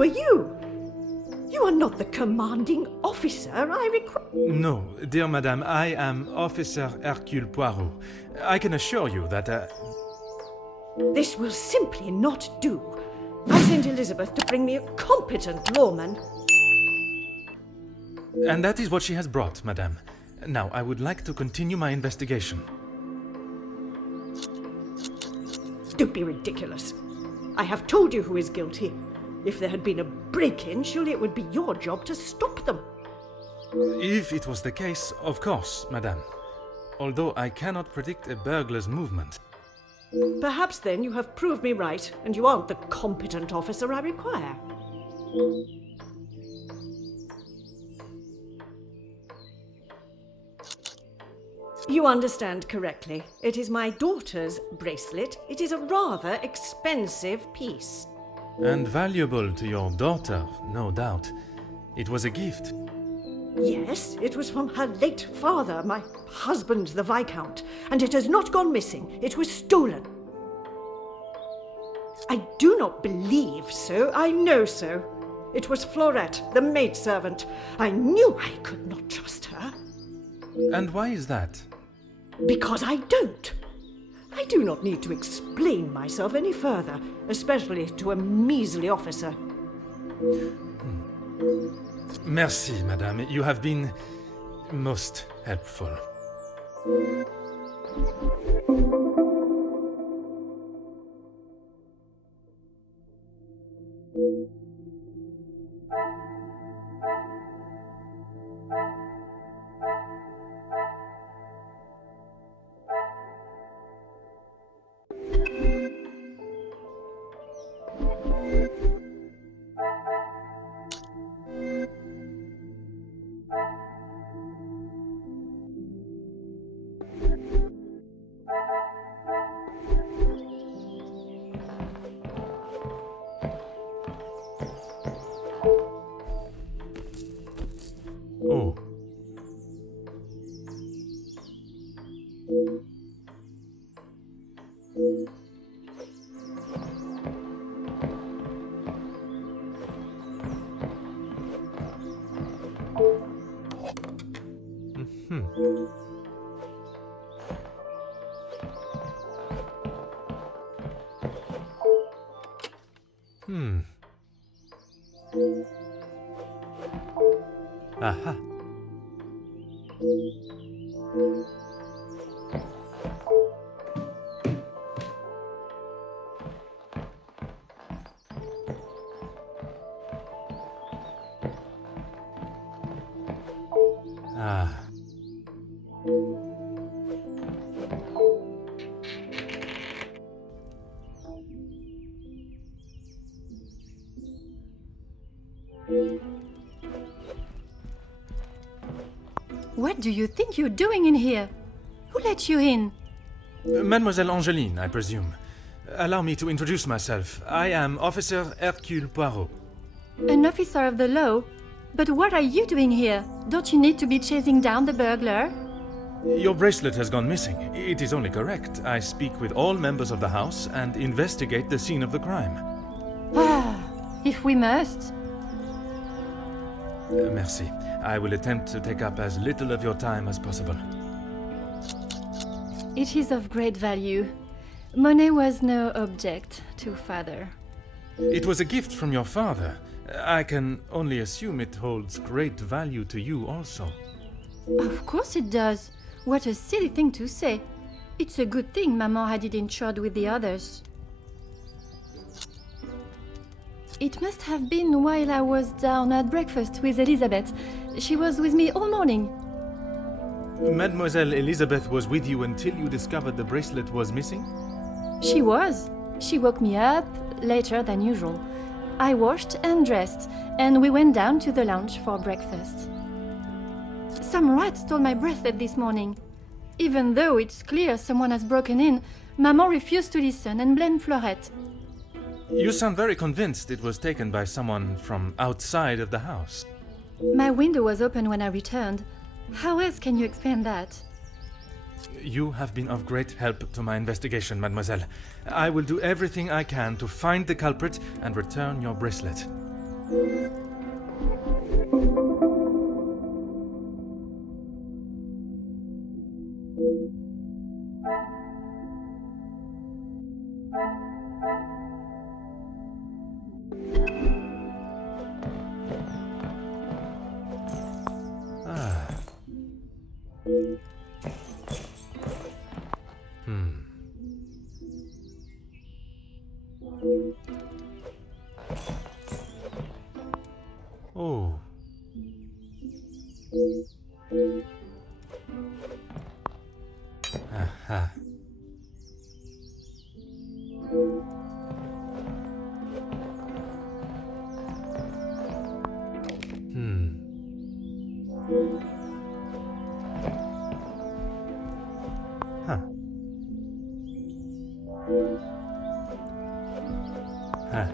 Who are you? You are not the commanding officer I require. No, dear madame, I am Officer Hercule Poirot. I can assure you that... This will simply not do. I sent Elizabeth to bring me a competent lawman. And that is what she has brought, madame. Now, I would like to continue my investigation. Don't be ridiculous. I have told you who is guilty. If there had been a break-in, surely it would be your job to stop them. If it was the case, of course, madame. Although I cannot predict a burglar's movement. Perhaps then you have proved me right, and you aren't the competent officer I require. You understand correctly. It is my daughter's bracelet. It is a rather expensive piece. And valuable to your daughter, no doubt. It was a gift. Yes, it was from her late father, my husband, the Viscount, and it has not gone missing. It was stolen. I do not believe so. I know so. It was Florette, the maidservant. I knew I could not trust her. And why is that? Because I don't. I do not need to explain myself any further, especially to a measly officer. Merci, madame. You have been most helpful. Oh. Aha. Ah. What do you think you're doing in here? Who let you in? Mademoiselle Angeline, I presume. Allow me to introduce myself. I am Officer Hercule Poirot. An officer of the law? But what are you doing here? Don't you need to be chasing down the burglar? Your bracelet has gone missing. It is only correct. I speak with all members of the house and investigate the scene of the crime. Ah, if we must. Merci. I will attempt to take up as little of your time as possible. It is of great value. Money was no object to father. It was a gift from your father. I can only assume it holds great value to you also. Of course it does. What a silly thing to say. It's a good thing Maman had it insured with the others. It must have been while I was down at breakfast with Elizabeth. She was with me all morning. Mademoiselle Elizabeth was with you until you discovered the bracelet was missing? She was. She woke me up later than usual. I washed and dressed, and we went down to the lounge for breakfast. Some rat stole my bracelet this morning. Even though it's clear someone has broken in, Maman refused to listen and blamed Florette. You sound very convinced it was taken by someone from outside of the house. My window was open when I returned. How else can you explain that? You have been of great help to my investigation, mademoiselle. I will do everything I can to find the culprit and return your bracelet. Oh. Aha. Huh. Huh.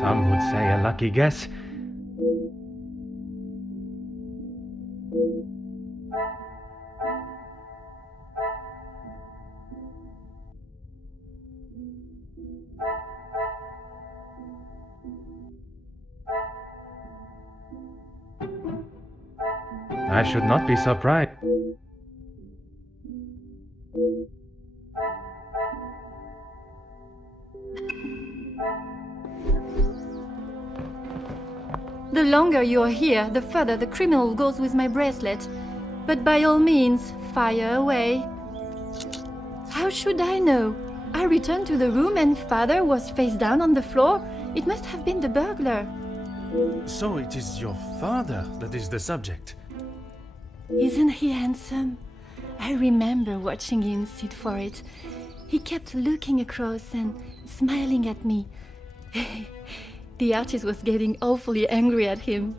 Some would say a lucky guess. I should not be surprised. The longer you are here, the further the criminal goes with my bracelet. But by all means, fire away. How should I know? I returned to the room and father was face down on the floor. It must have been the burglar. So it is your father that is the subject. Isn't he handsome? I remember watching him sit for it. He kept looking across and smiling at me. The artist was getting awfully angry at him.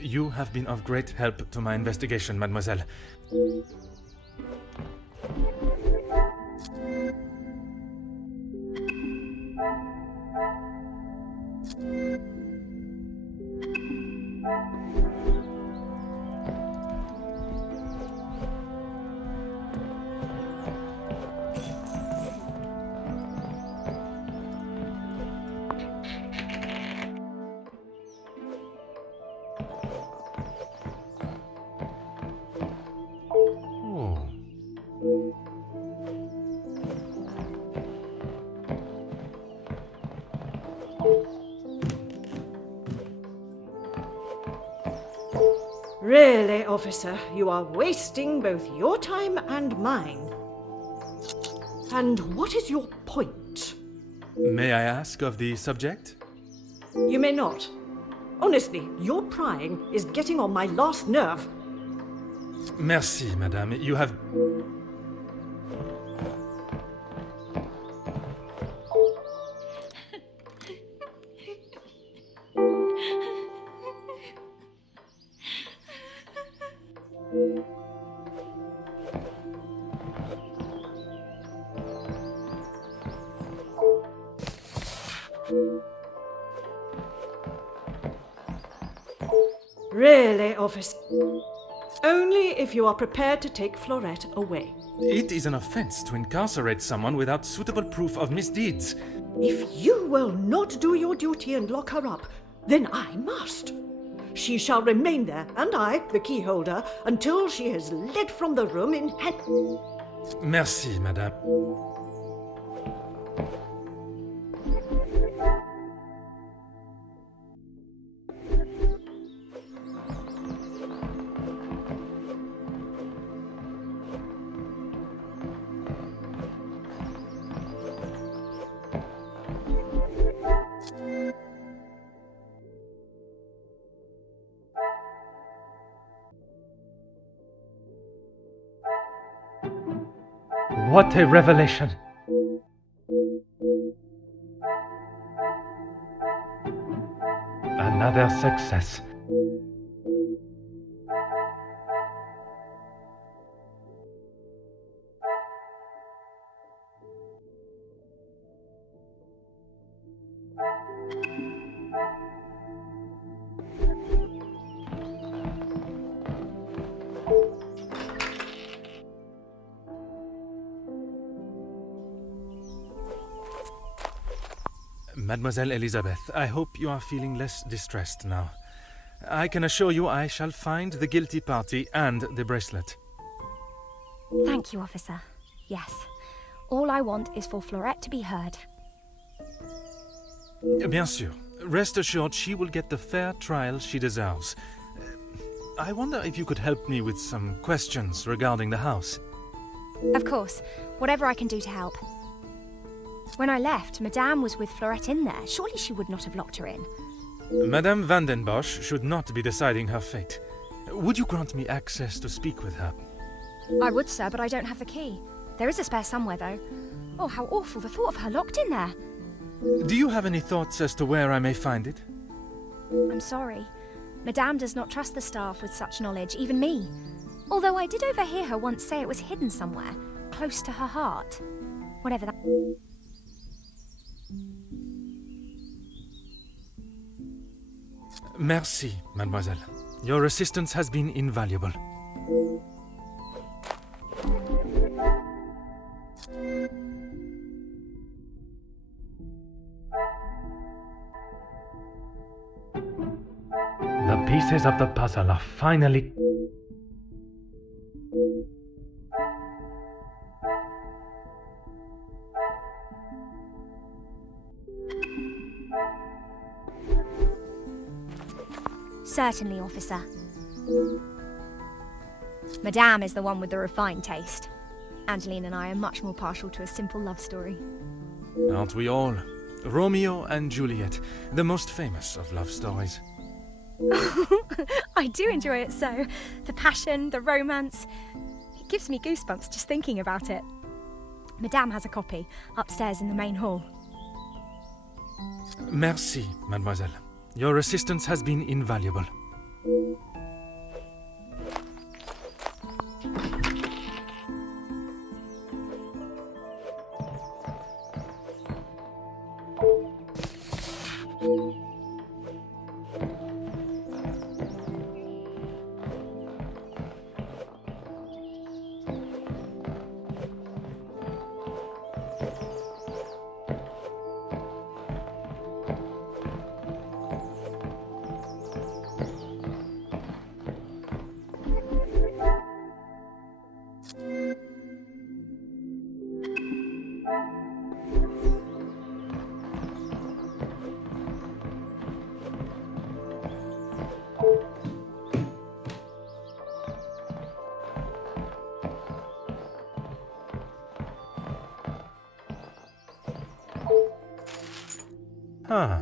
You have been of great help to my investigation, mademoiselle. Really, officer, you are wasting both your time and mine. And what is your point? May I ask of the subject? You may not. Honestly, your prying is getting on my last nerve. Merci, madame. You have... Really, officer. Only if you are prepared to take Florette away. It is an offense to incarcerate someone without suitable proof of misdeeds. If you will not do your duty and lock her up, then I must. She shall remain there, and I, the key holder, until she is led from the room in Merci, madame. What a revelation! Another success. Mademoiselle Elizabeth, I hope you are feeling less distressed now. I can assure you I shall find the guilty party and the bracelet. Thank you, officer. Yes. All I want is for Florette to be heard. Bien sûr. Rest assured she will get the fair trial she deserves. I wonder if you could help me with some questions regarding the house. Of course. Whatever I can do to help. When I left, Madame was with Florette in there. Surely she would not have locked her in. Madame Van den Bosch should not be deciding her fate. Would you grant me access to speak with her? I would, sir, but I don't have the key. There is a spare somewhere, though. Oh, how awful, the thought of her locked in there. Do you have any thoughts as to where I may find it? I'm sorry. Madame does not trust the staff with such knowledge, even me. Although I did overhear her once say it was hidden somewhere, close to her heart. Whatever that... Merci, mademoiselle. Your assistance has been invaluable. The pieces of the puzzle are finally... Certainly, officer. Madame is the one with the refined taste. Angeline and I are much more partial to a simple love story. Aren't we all? Romeo and Juliet, the most famous of love stories. I do enjoy it so. The passion, the romance. It gives me goosebumps just thinking about it. Madame has a copy upstairs in the main hall. Merci, mademoiselle. Your assistance has been invaluable. Ah.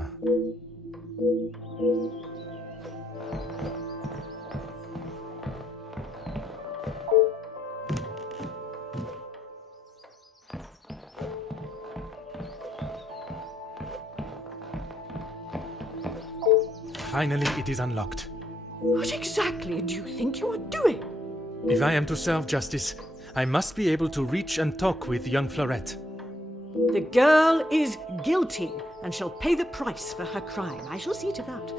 Finally, it is unlocked. What exactly do you think you are doing? If I am to serve justice, I must be able to reach and talk with young Florette. The girl is guilty and shall pay the price for her crime. I shall see to that.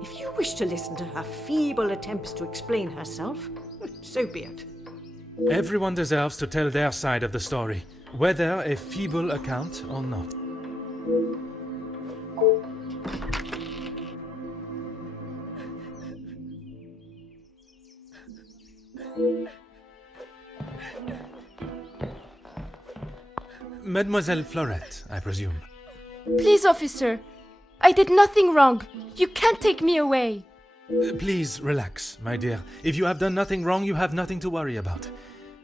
If you wish to listen to her feeble attempts to explain herself, so be it. Everyone deserves to tell their side of the story, whether a feeble account or not. Mademoiselle Florette, I presume. Please, officer. I did nothing wrong. You can't take me away. Please relax, my dear. If you have done nothing wrong, you have nothing to worry about.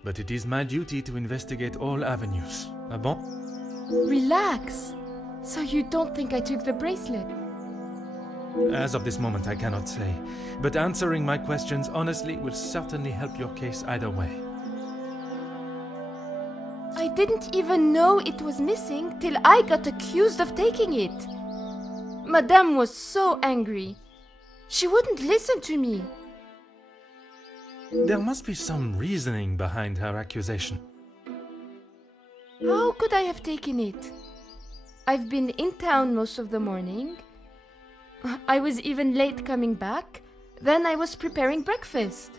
But it is my duty to investigate all avenues. Ah bon? Relax. So you don't think I took the bracelet? As of this moment, I cannot say. But answering my questions honestly will certainly help your case either way. I didn't even know it was missing till I got accused of taking it. Madame was so angry. She wouldn't listen to me. There must be some reasoning behind her accusation. How could I have taken it? I've been in town most of the morning. I was even late coming back. Then I was preparing breakfast.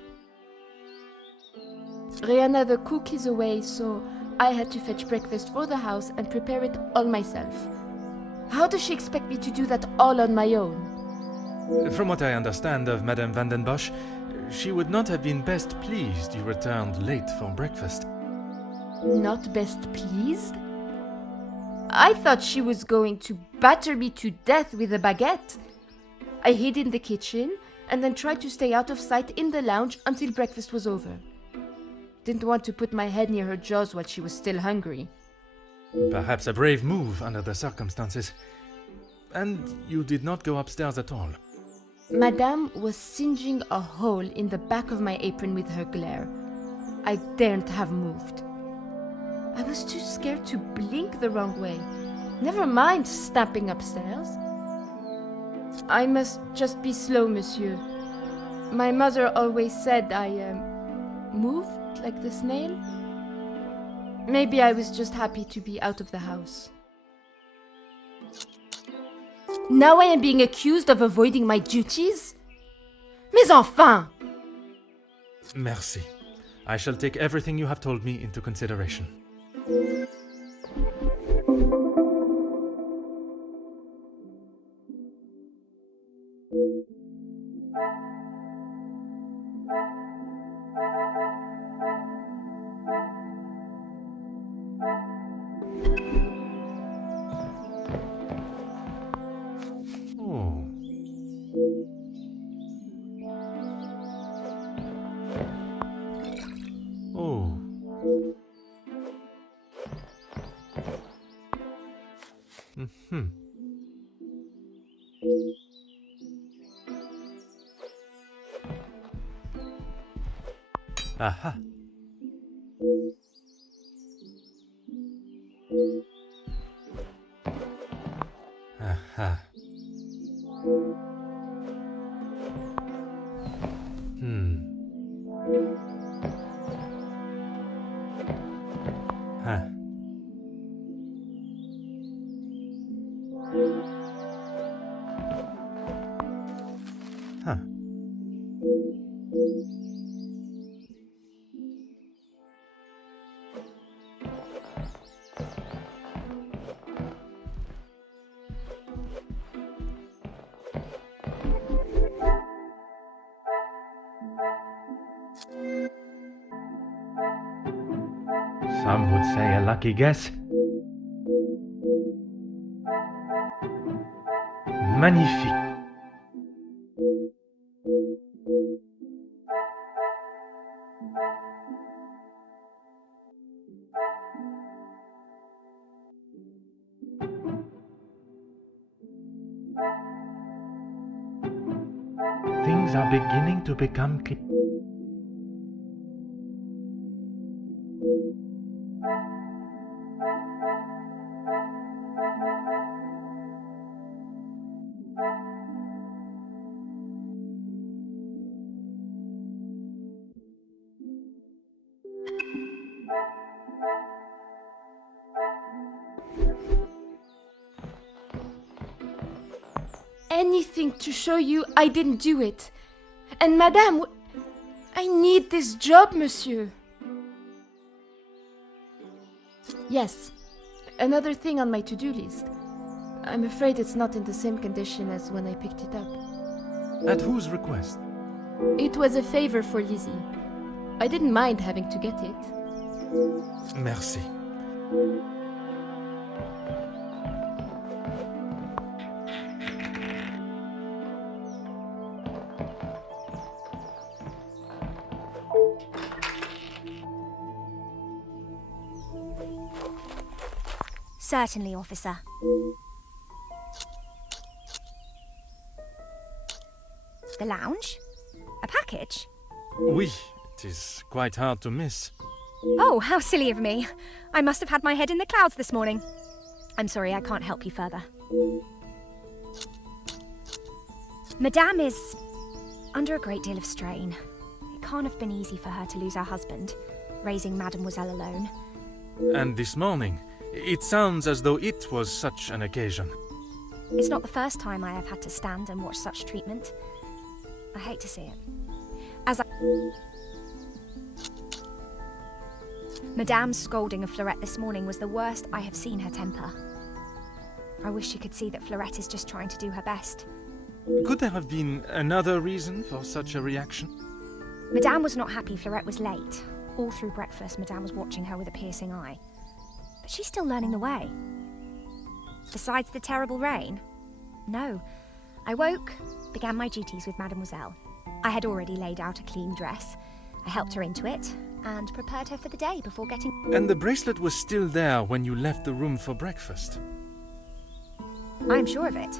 Rihanna the cook is away, so I had to fetch breakfast for the house and prepare it all myself. How does she expect me to do that all on my own? From what I understand of Madame van den Bosch, she would not have been best pleased you returned late for breakfast. Not best pleased? I thought she was going to batter me to death with a baguette. I hid in the kitchen and then tried to stay out of sight in the lounge until breakfast was over. Didn't want to put my head near her jaws while she was still hungry. Perhaps a brave move under the circumstances. And you did not go upstairs at all. Madame was singeing a hole in the back of my apron with her glare. I daren't have moved. I was too scared to blink the wrong way. Never mind stamping upstairs. I must just be slow, monsieur. My mother always said I moved like the snail. Maybe I was just happy to be out of the house. Now I am being accused of avoiding my duties? Mais enfin! Merci. I shall take everything you have told me into consideration. Oh. Oh. Mm-hmm. Aha. Aha. Huh. Huh. Some would say a lucky guess. Magnifique. Things are beginning to become clear. Anything to show you I didn't do it. And Madame, I need this job, monsieur. Yes. Another thing on my to-do list. I'm afraid it's not in the same condition as when I picked it up. At whose request? It was a favor for Lizzie. I didn't mind having to get it. Merci. Certainly, officer. The lounge? A package? Oui, it is quite hard to miss. Oh, how silly of me. I must have had my head in the clouds this morning. I'm sorry, I can't help you further. Madame is under a great deal of strain. It can't have been easy for her to lose her husband, raising Mademoiselle alone. And this morning, it sounds as though it was such an occasion. It's not the first time I have had to stand and watch such treatment. I hate to see it. Madame's scolding of Fleurette this morning was the worst I have seen her temper. I wish you could see that Fleurette is just trying to do her best. Could there have been another reason for such a reaction? Madame was not happy Fleurette was late. All through breakfast, Madame was watching her with a piercing eye. But she's still learning the way. Besides the terrible rain? No. I woke, began my duties with Mademoiselle. I had already laid out a clean dress. I helped her into it, and prepared her for the day before getting... And the bracelet was still there when you left the room for breakfast? I'm sure of it.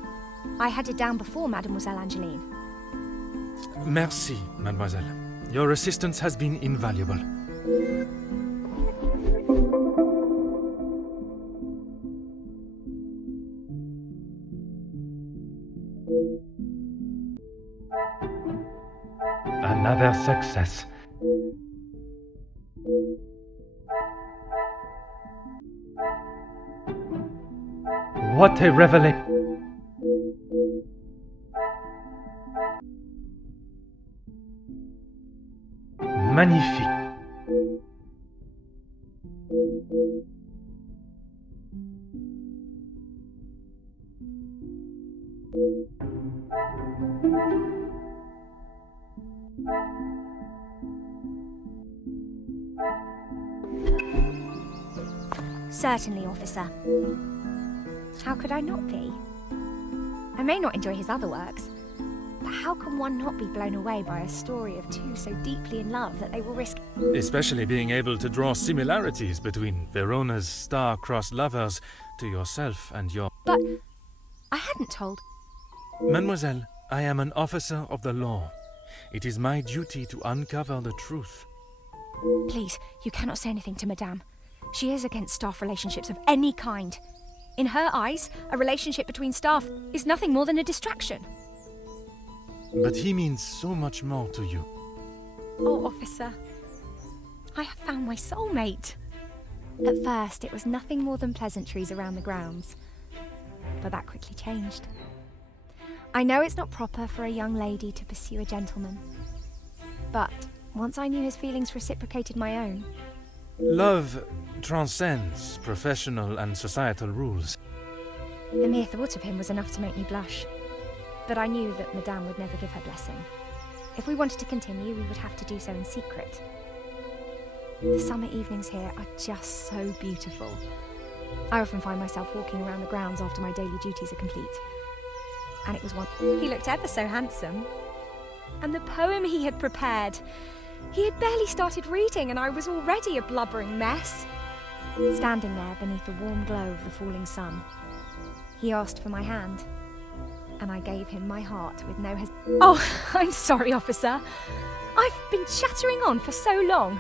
I had it down before Mademoiselle Angeline. Merci, mademoiselle. Your assistance has been invaluable. Another success. What a revelation! Magnifique. Certainly, officer. How could I not be? I may not enjoy his other works, but how can one not be blown away by a story of two so deeply in love that they will risk... Especially being able to draw similarities between Verona's star-crossed lovers to yourself and your... But I hadn't told... Mademoiselle, I am an officer of the law. It is my duty to uncover the truth. Please, you cannot say anything to Madame. She is against staff relationships of any kind. In her eyes, a relationship between staff is nothing more than a distraction. But he means so much more to you. Oh, officer, I have found my soulmate. At first, it was nothing more than pleasantries around the grounds. But that quickly changed. I know it's not proper for a young lady to pursue a gentleman. But once I knew his feelings reciprocated my own. Love transcends professional and societal rules. The mere thought of him was enough to make me blush. But I knew that Madame would never give her blessing. If we wanted to continue, we would have to do so in secret. The summer evenings here are just so beautiful. I often find myself walking around the grounds after my daily duties are complete. And it was one... He looked ever so handsome. And the poem he had prepared... He had barely started reading and I was already a blubbering mess. Standing there beneath the warm glow of the falling sun, he asked for my hand, and I gave him my heart with no hesitation. Oh, I'm sorry, officer. I've been chattering on for so long.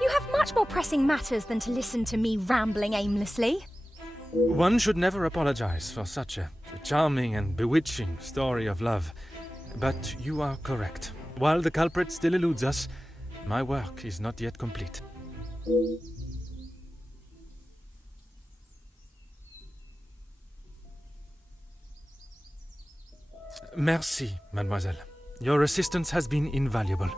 You have much more pressing matters than to listen to me rambling aimlessly. One should never apologize for such a charming and bewitching story of love. But you are correct. While the culprit still eludes us, my work is not yet complete. Merci, mademoiselle. Your assistance has been invaluable.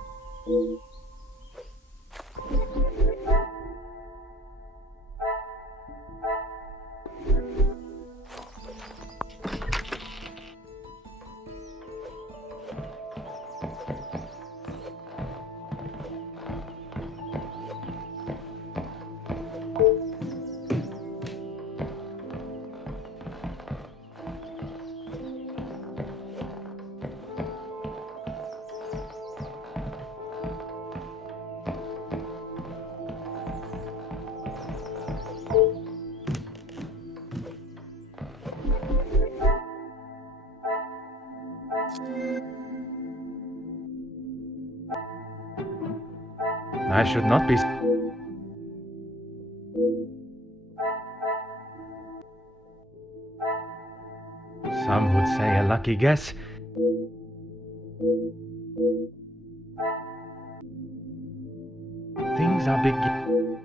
I should not be... Some would say a lucky guess. Things are beginning.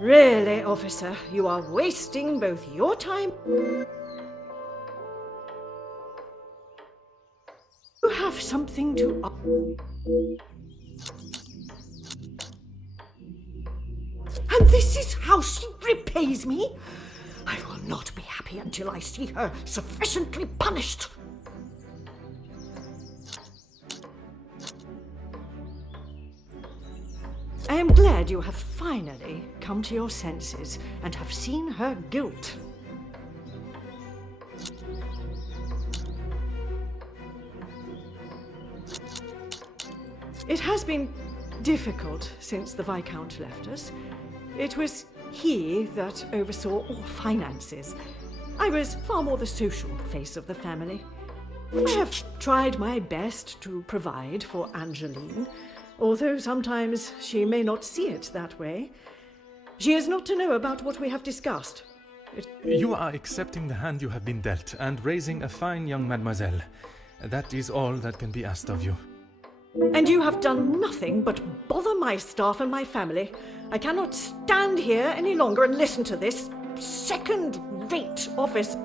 Really, officer, you are wasting both your time. You have something to up. And this is how she repays me? I will not be happy until I see her sufficiently punished. I am glad you have finally come to your senses and have seen her guilt. It has been difficult since the Viscount left us. It was he that oversaw all finances. I was far more the social face of the family. I have tried my best to provide for Angeline, although sometimes she may not see it that way. She is not to know about what we have discussed. You are accepting the hand you have been dealt and raising a fine young mademoiselle. That is all that can be asked of you. And you have done nothing but bother my staff and my family. I cannot stand here any longer and listen to this second-rate office.